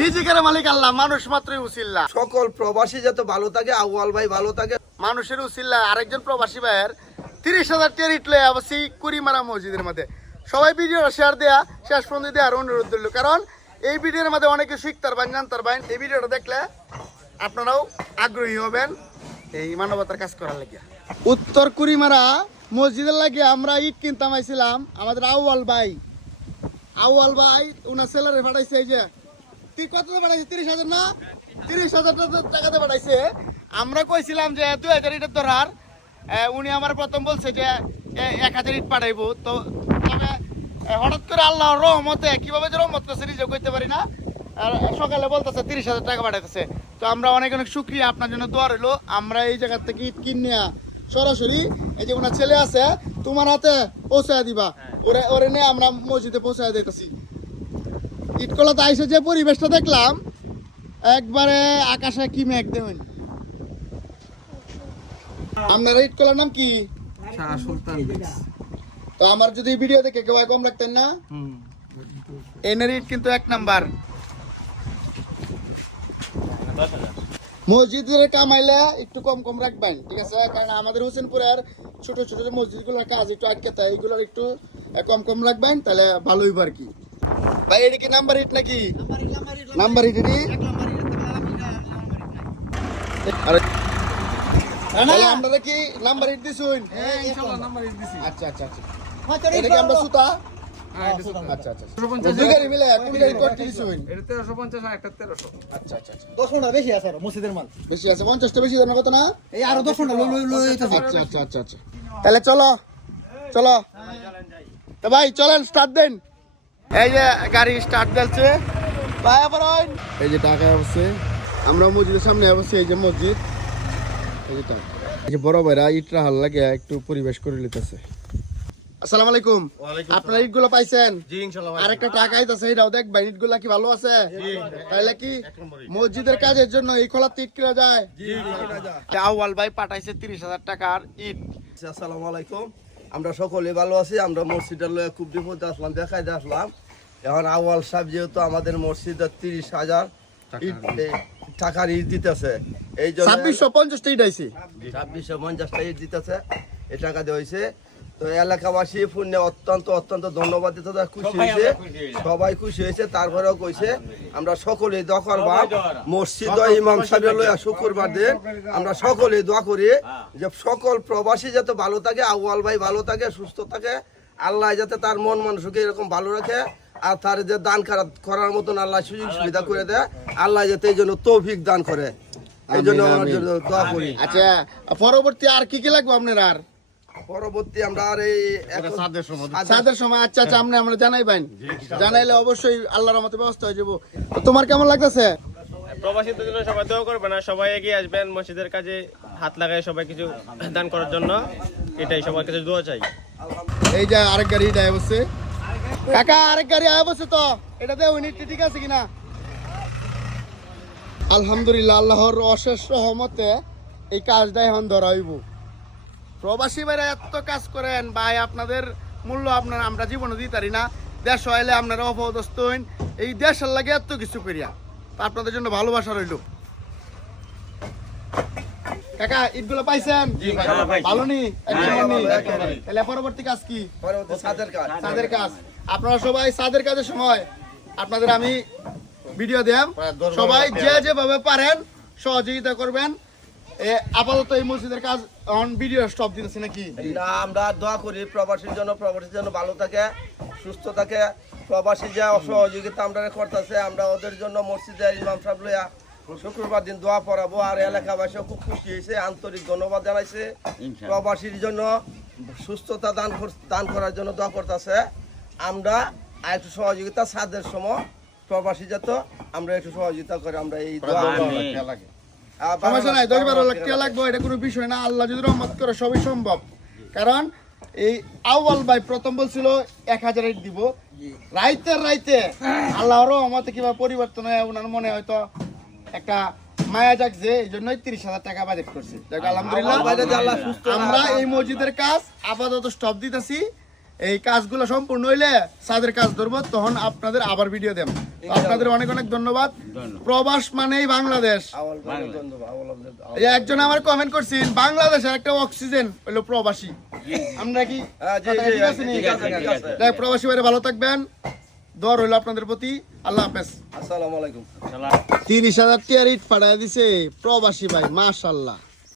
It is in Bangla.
রিজিকের মালিক আল্লাহ, মানুষ মাত্রই উসিল্লা। সকল প্রবাসী যাতে ভালো থাকে, আউয়াল ভাই ভালো থাকে। মানুষের উসিল্লা আরেকজন প্রবাসী ভাইয়ের 30,000 টাকা ইট লয়ে অবশ্যই কুড়িমারা মসজিদের মধ্যে সবাই ভিডিওটা শেয়ার দেয়া শেষ পর্যন্ত দেওয়ার অনুরোধ দিল, কারণ এই ভিডিওর মধ্যে অনেকে শিখতার পারেন জানতার পারেন। এই ভিডিওটা দেখলে আপনারাও আগ্রহী হবেন এই মানবতার কাজ করার লাগে। উত্তর কুড়িমারা মসজিদের লাগে আমরা ইট কিনতাম আইছিলাম, আমাদের আউয়াল ভাই উনার ছেলেরে পাঠাইছে। এই যে তুই কত পাঠাইছে? 30,000 না? 30,000 টাকাতে পাঠাইছে। আমরা কইছিলাম যে 2,000 ইটের ধরার, উনি আমার প্রথম বলছে যে 1,000 ইট পাঠাইবো। তো তবে হঠাৎ করে আল্লাহর রহমতে কিভাবে যে রহমত করছে নিজেও করতে পারি না, আর সকালে বলতেছে 30,000 টাকা পাঠাইতেছে। তো আমরা অনেক অনেক শুক্রিয়া, আপনার জন্য দোয়া রইলো। আমরা এই জায়গা থেকে ইট কিনে সরাসরি এই যে ওনার ছেলে আছে তোমার হাতে পৌঁছায় দিবা, ওরে নিয়ে আমরা মসজিদে পৌঁছায় দিতেছি। ইটকলাতে আইসে যে পরিবেশটা দেখলাম, একবারে আকাশে কি মেঘ দেখুন। আপনার ইটকলার নাম কি? শাহ সুলতান। তো আমার যদি ভিডিও দেখে কেউ কম রাখতেন না, এনের ইট কিন্তু 1 নাম্বার। মসজিদের কামাইলে একটু কম কম রাখবেন, ঠিক আছে? কারণ আমাদের হোসেনপুরের ছোট ছোট মসজিদগুলোর কাজ একটু আটকে থাকে, এইগুলোর একটু কম কম রাখবেন, তাহলে ভালোই আর কি। ভাই এটা কি নাম্বার ইট নাকি? নাম্বার ইট এটি? তাহলে আপনারা কি নাম্বার ইট দিছুন? আচ্ছা আচ্ছা আচ্ছা, এটা কি আমরা সুতা? আচ্ছা আচ্ছা, দুই গাড়ি মিলে কোন গাড়ি করতে দিছুন? এটা 1350 আর একটা 1300। আচ্ছা আচ্ছা আচ্ছা, 10 ঘন্টা বেশি আছে আর মসজিদের মাল বেশি আছে, 50টা বেশি দেন কত না? এই আরো 10 ঘন্টা লই যাইতেছে। আচ্ছা আচ্ছা আচ্ছা আচ্ছা, তাহলে চলো চলো তো ভাই, চলেন স্টার্ট দেন। এই যে গাড়ি স্টার্ট দিচ্ছে ভাই, আবার এই যে টাকা অবশ্যই আমরা মসজিদের সামনে অবশ্যই, এই যে মসজিদ, এই যে বড় ভাইরা ইটরা হাল লাগে একটু পরিবেশ করে নিতেছে। আসসালামু আলাইকুম। আপনারা ইটগুলো পাইছেন? জি ইনশাআল্লাহ। আরেকটা টাকা আইতাছে, এটাও দেখবেন ইটগুলা কি ভালো আছে? তাহলে কি মসজিদের কাজের জন্য এই খোলাতে ইট কিনা যায়? আউয়াল ভাই পাঠাইছে 30,000 টাকার ইট। আসসালামু আলাইকুম। আমরা সকলে ভালো আছি। আমরা মসজিদের লয়ে খুব বিপদে আসলাম, দেখাই আসলাম। এখন আউয়াল সাহেব যেহেতু আমাদের মসজিদের 30,000 টাকার ইট দিতেছে, এই জন্য 2650 ইট আইছে, 2650টা ইট দিতেছে, এই টাকা দেওয়া হয়েছে। তো এলাকাবাসী পুণ্যে অত্যন্ত অত্যন্ত ধন্যবাদ দিতে খুশি হয়েছে, সবাই খুশি হয়েছে। তারপরেও কইছে আমরা সকলে দোয়া করবা, মসজিদ ইমাম সাহেব লইয়া শুক্রবার দিন আমরা সকলে দোয়া করি যে সকল প্রবাসী যাতে ভালো থাকে, আউয়াল ভাই ভালো থাকে, সুস্থ থাকে, আল্লাহ যাতে তার মন মানুষকে এরকম ভালো রাখে, আর তার যে দান করার মতন আল্লাহ সুযোগ সুবিধা করে দেয়, আল্লাহ যাতে এই জন্য তৌফিক দান করে, এই জন্য আমার জন্য দোয়া করি। আচ্ছা, পরবর্তী আর কি কি লাগবে আপনার? আর পরবর্তী আমরা আর এই সাদের সময় আচ্ছা আচ্ছা আমরা জানাইবেন, জানাইলে অবশ্যই আল্লাহর রহমতে ব্যবস্থা হয়ে যাবো। তোমার কেমন লাগতেছে? প্রবাসীদের জন্য সবাই দোয়া করবেন, আর সবাই এগিয়ে আসবেন মসজিদের কাজে হাত লাগায় সবাই কিছু দান করার জন্য, এটাই সবার কাছে দোয়া চাই। এই যে আরেক গাড়ি আয় বসছে, কাকা আরেক গাড়ি আয় বসছে, তো এটা দেও ঠিক আছে কিনা? আলহামদুলিল্লাহ, আল্লাহর অশেষ রহমতে এই কাজটা এখন ধরা হইব। প্রবাসী ভাইরা এত কাজ করেন ভাই, আপনাদের মূল্য আপনারা আমরা জীবনে দিতে পারি না। দেশ হইলে আপনারা অপদস্থ হইন, এই দেশের লাগে এত কিছু করিয়া, আপনাদের জন্য ভালোবাসা রইল। কাকা ইটগুলো পাইছেন? ভালো নি? তাহলে পরবর্তী কাজ কি? ছাদের কাজ। আপনারা সবাই ছাদের কাজের সময় আপনাদের আমি ভিডিও দেব, সবাই যে যেভাবে পারেন সহযোগিতা করবেন। আপাতত এই মসজিদের কাজ অন ভিডিও স্টপ দিতেছি নাকি? না, আমরা দোয়া করি প্রবাসীর জন্য ভালো থাকে, সুস্থ থাকে। প্রবাসী যে অসহযোগিতা আমরা করতেছে, আমরা ওদের জন্য মসজিদের ইমাম সাহেব লইয়া শুক্রবার দিন দোয়া পড়াবো। আর এলাকাবাসীও খুব খুশি হয়েছে, আন্তরিক ধন্যবাদ জানাইছে। প্রবাসীর জন্য সুস্থতা দান করার জন্য দোয়া করতেছে। আমরা একটু সহযোগিতা সাদের সময় প্রবাসী যত আমরা একটু সহযোগিতা করে আমরা এই দোয়া লাগে। সমস্যা নাই, 10-12 লাখ টাকা লাগবে, এটা কোনো বিষয় না। আল্লাহ যদি রহমত করে সবই সম্ভব। কারণ এই আউয়াল ভাই প্রথম বলছিল 1000 ইট দিব, রাইতে আল্লাহর রহমতে কিভাবে পরিবর্তন হয় ওনার মনে হয়তো একটা মায়া জাগছে, এই জন্যই 30,000 টাকা বাজেট করছে। আলহামদুলিল্লাহ, আমরা এই মসজিদের কাজ আপাতত স্টপ দিতেছি। এই কাজগুলো সম্পূর্ণ হইলে ছাদের কাজ ধরবো, তখন আপনাদের আবার ভিডিও দেব। আপনাদের অনেক অনেক ধন্যবাদ। প্রবাস মানেই বাংলাদেশ। এই একজন আমার কমেন্ট করছেন বাংলাদেশের একটা অক্সিজেন হলো প্রবাসী। আমরা কি ঠিক আছে নি? যাই প্রবাসী ভাইরা ভালো থাকবেন, দোয়া রইল আপনাদের প্রতি। আল্লাহ হাফেজ। আসসালামু আলাইকুম। 30,000 টাকা ইট পাঠায় দিছে প্রবাসী ভাই, মাশাআল্লাহ।